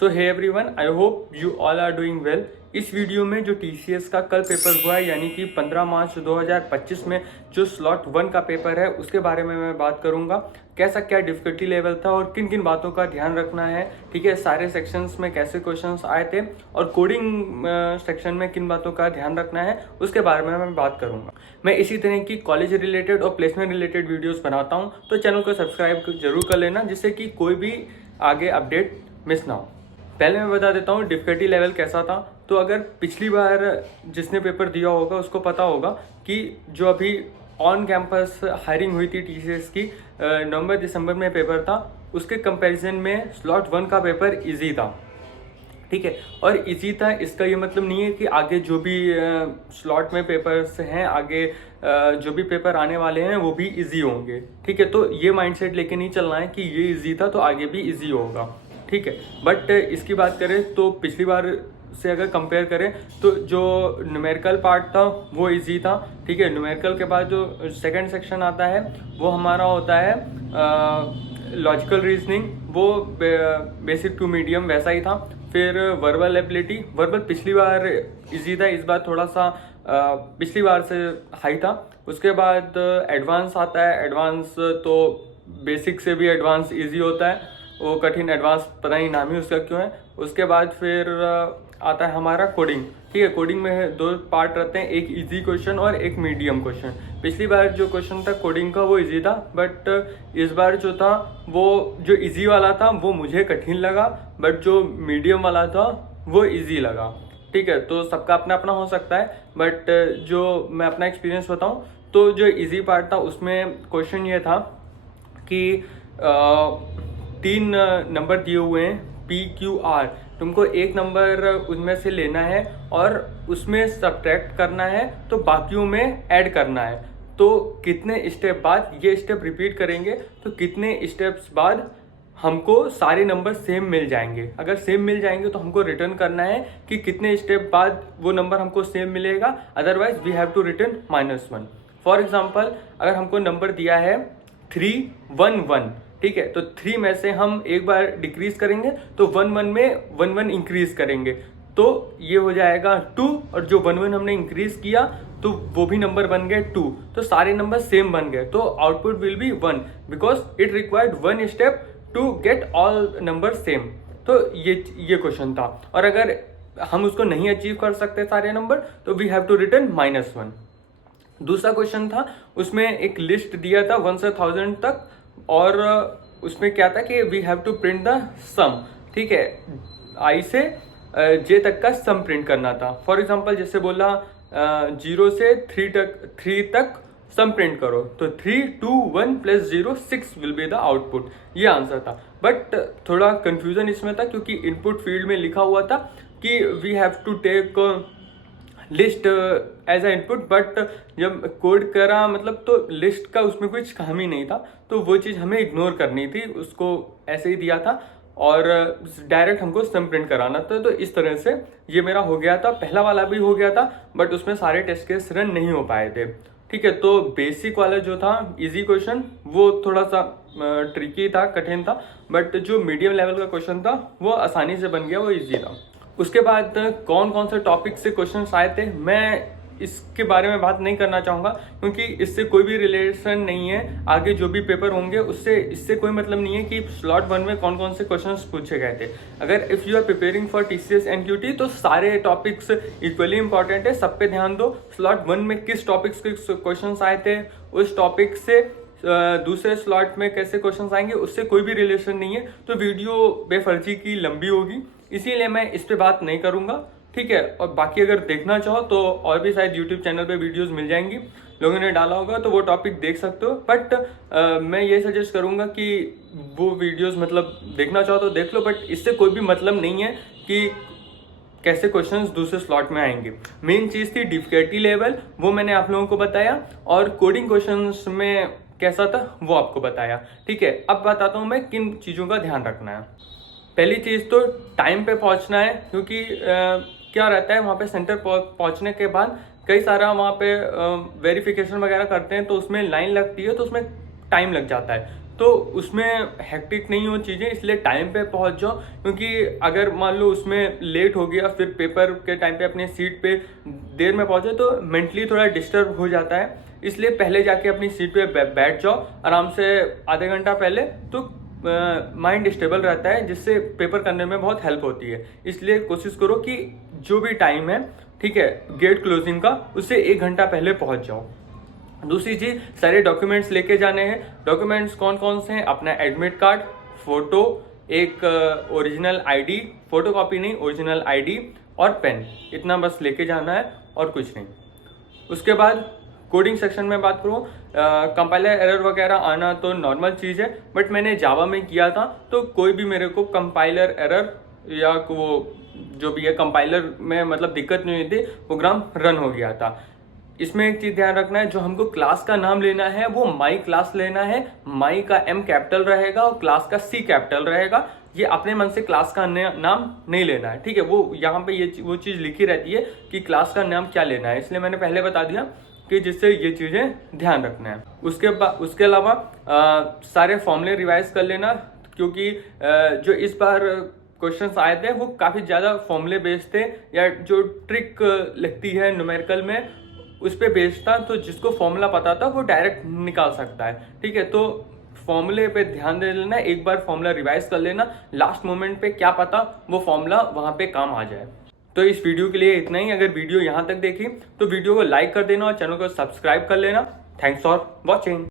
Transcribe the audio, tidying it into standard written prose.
So hey everyone, I hope you all are doing well. इस video में जो TCS का कल पेपर हुआ है यानी कि 15 मार्च 2025 में जो स्लॉट 1 का पेपर है उसके बारे में मैं बात करूंगा। कैसा क्या डिफिकल्टी लेवल था और किन किन बातों का ध्यान रखना है, ठीक है। सारे सेक्शंस में कैसे क्वेश्चंस आए थे और कोडिंग सेक्शन में किन बातों का ध्यान रखना है उसके बारे में मैं बात करूंगा। मैं इसी तरह की कॉलेज रिलेटेड और प्लेसमेंट रिलेटेड वीडियोस बनाता हूं, तो चैनल को सब्सक्राइब जरूर कर लेना जिससे कि कोई भी आगे अपडेट मिस ना हो। पहले मैं बता देता हूँ डिफिकल्टी लेवल कैसा था। तो अगर पिछली बार जिसने पेपर दिया होगा उसको पता होगा कि जो अभी ऑन कैंपस हायरिंग हुई थी टीसीएस की नवंबर दिसंबर में पेपर था, उसके कंपैरिजन में स्लॉट 1 का पेपर इजी था, ठीक है। और इजी था इसका ये मतलब नहीं है कि आगे जो भी स्लॉट में पेपर्स हैं, आगे जो भी पेपर आने वाले हैं वो भी इजी होंगे, ठीक है। तो ये माइंडसेट लेके नहीं चलना है कि ये इजी था तो आगे भी इजी होगा, ठीक है। बट इसकी बात करें तो पिछली बार से अगर कंपेयर करें तो जो न्यूमेरिकल पार्ट था वो इजी था, ठीक है। न्यूमेरिकल के बाद जो सेकंड सेक्शन आता है वो हमारा होता है लॉजिकल रीजनिंग, वो बेसिक टू मीडियम वैसा ही था। फिर वर्बल एबिलिटी, वर्बल पिछली बार इजी था, इस बार थोड़ा सा पिछली बार से हाई था। उसके बाद एडवांस आता है, एडवांस तो बेसिक से भी एडवांस इजी होता है, वो कठिन एडवांस पता नहीं नाम ही उसका क्यों है। उसके बाद फिर आता है हमारा कोडिंग, ठीक है। कोडिंग में 2 पार्ट रहते हैं, एक इजी क्वेश्चन और एक मीडियम क्वेश्चन। पिछली बार जो क्वेश्चन था कोडिंग का वो इजी था, बट इस बार जो था वो जो इजी वाला था वो मुझे कठिन लगा, बट जो मीडियम वाला था वो इजी लगा, ठीक है। तो सबका अपना अपना हो सकता है, बट जो मैं अपना एक्सपीरियंस बताऊं तो जो इजी पार्ट था उसमें क्वेश्चन ये था कि 3 नंबर दिए हुए हैं PQR, तुमको एक नंबर उनमें से लेना है और उसमें सब्ट्रैक्ट करना है तो बाकियों में ऐड करना है। तो कितने स्टेप बाद ये स्टेप रिपीट करेंगे तो कितने स्टेप्स बाद हमको सारे नंबर सेम मिल जाएंगे। अगर सेम मिल जाएंगे तो हमको रिटर्न करना है कि कितने स्टेप बाद वो नंबर हमको सेम मिलेगा, otherwise we have to return -1। For example अगर हमको नंबर दिया है 311, ठीक है, तो 3 में से हम एक बार डिक्रीज करेंगे तो 11 में 11 इंक्रीज करेंगे तो ये हो जाएगा 2, और जो 11 हमने इंक्रीज किया तो वो भी नंबर बन गए 2, तो सारे नंबर सेम बन गए, तो output will be 1 because it required 1 step to get all number same. तो ये क्वेश्चन था, और अगर हम उसको नहीं अचीव कर सकते सारे नंबर तो वी हैव टू रिटर्न -1। दूसरा क्वेश्चन था, उसमें एक लिस्ट दिया था 1 से 1000 तक, और उसमें क्या था कि we have to print the sum, ठीक है, I से J तक का सम प्रिंट करना था। फॉर एग्जांपल जैसे बोला 0 से 3 तक सम प्रिंट करो, तो 3 2 1 + 0 6 विल बी द आउटपुट, ये आंसर था। बट थोड़ा कंफ्यूजन इसमें था क्योंकि इनपुट फील्ड में लिखा हुआ था कि we have to take list as a input, but जब कोड करा मतलब तो लिस्ट का उसमें कुछ काम ही नहीं था, तो वो चीज़ हमें इग्नोर करनी थी, उसको ऐसे ही दिया था और डायरेक्ट हमको सम प्रिंट कराना था। तो इस तरह से ये मेरा हो गया था, पहला वाला भी हो गया था बट उसमें सारे टेस्ट केस रन नहीं हो पाए थे, ठीक है। तो बेसिक वाला जो था इजी क्वेश्चन वो थोड़ा सा ट्रिकी था, कठिन था, बट जो मीडियम लेवल का क्वेश्चन था वो आसानी से बन गया, वो इजी था। उसके बाद कौन कौन से टॉपिक से क्वेश्चन आए थे मैं इसके बारे में बात नहीं करना चाहूँगा क्योंकि इससे कोई भी रिलेशन नहीं है, आगे जो भी पेपर होंगे उससे इससे कोई मतलब नहीं है कि स्लॉट 1 में कौन कौन से क्वेश्चंस पूछे गए थे। अगर if you are preparing for TCS NQT तो सारे टॉपिक्स इक्वली इंपॉर्टेंट है, सब पे ध्यान दो। स्लॉट 1 में किस टॉपिक्स के क्वेश्चन आए थे, उस टॉपिक से दूसरे स्लॉट में कैसे क्वेश्चंस आएंगे उससे कोई भी रिलेशन नहीं है, तो वीडियो बेफर्जी की लंबी होगी, इसीलिए मैं इस पे बात नहीं करूंगा, ठीक है। और बाकी अगर देखना चाहो तो और भी शायद यूट्यूब चैनल पे वीडियोस मिल जाएंगी, लोगों ने डाला होगा तो वो टॉपिक देख सकते हो। बट मैं ये सजेस्ट करूंगा कि वो वीडियोस मतलब देखना चाहो तो देख लो, बट इससे कोई भी मतलब नहीं है कि कैसे क्वेश्चंस दूसरे स्लॉट में आएंगे। मेन चीज़ थी डिफिकल्टी लेवल, वो मैंने आप लोगों को बताया, और कोडिंग क्वेश्चंस में कैसा था वो आपको बताया, ठीक है। अब बताता हूँ मैं किन चीज़ों का ध्यान रखना है। पहली चीज़ तो टाइम पे पहुँचना है, क्योंकि क्या रहता है वहाँ पे सेंटर पहुँचने के बाद कई सारा वहाँ पे वेरिफिकेशन वगैरह करते हैं तो उसमें लाइन लगती है तो उसमें टाइम लग जाता है। तो उसमें हेक्टिक नहीं हो चीज़ें, इसलिए टाइम पे पहुंच जाओ। क्योंकि अगर मान लो उसमें लेट हो गया, फिर पेपर के टाइम पे अपनी सीट पे देर में पहुंचे तो मेंटली थोड़ा डिस्टर्ब हो जाता है। इसलिए पहले जाके अपनी सीट पे बैठ जाओ आराम से आधे घंटा पहले, तो माइंड स्टेबल रहता है, जिससे पेपर करने में बहुत हेल्प होती है। इसलिए कोशिश करो कि जो भी टाइम है, ठीक है, गेट क्लोजिंग का, उससे 1 घंटा पहले पहुंच जाओ। दूसरी चीज, सारे डॉक्यूमेंट्स लेके जाने हैं। डॉक्यूमेंट्स कौन कौन से हैं? अपना एडमिट कार्ड, फोटो, एक ओरिजिनल आईडी, फोटोकॉपी नहीं, ओरिजिनल आईडी और पेन, इतना बस लेके जाना है और कुछ नहीं। उसके बाद कोडिंग सेक्शन में बात करूँ, कंपाइलर एरर वगैरह आना तो नॉर्मल चीज़ है, बट मैंने जावा में किया था तो कोई भी मेरे को कंपाइलर एरर या वो जो भी है कंपाइलर में मतलब दिक्कत नहीं हुई थी, प्रोग्राम रन हो गया था। इसमें एक चीज ध्यान रखना है, जो हमको क्लास का नाम लेना है वो माई क्लास लेना है। माई का M कैपिटल रहेगा और क्लास का C कैपिटल रहेगा। ये अपने मन से क्लास का नाम नहीं लेना है, ठीक है। वो यहाँ पे वो चीज लिखी रहती है कि क्लास का नाम क्या लेना है, इसलिए मैंने पहले बता दिया कि जिससे ये चीजें ध्यान रखना है। उसके अलावा सारे फॉर्मूले रिवाइज कर लेना, क्योंकि जो इस बार क्वेश्चंस आए थे वो काफी ज्यादा फॉर्मूले बेस्ड थे, या जो ट्रिक लगती है न्यूमेरिकल में उस पर बेस्ड था। तो जिसको फॉर्मूला पता था वो डायरेक्ट निकाल सकता है, ठीक है। तो फॉर्मूले पे ध्यान दे लेना, एक बार फॉर्मूला रिवाइज कर लेना, लास्ट मोमेंट पे क्या पता वो फॉर्मूला वहां पे काम आ जाए। तो इस वीडियो के लिए इतना ही। अगर वीडियो यहाँ तक देखी तो वीडियो को लाइक कर देना और चैनल को सब्सक्राइब कर लेना। Thanks for watching.